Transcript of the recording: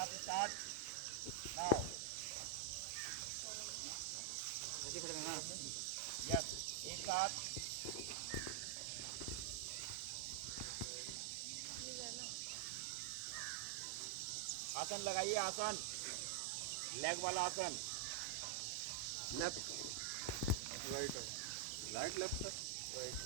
हाथ start now yes एक साथ आसन लगाइए आसन लेग वाला आसन left right right left right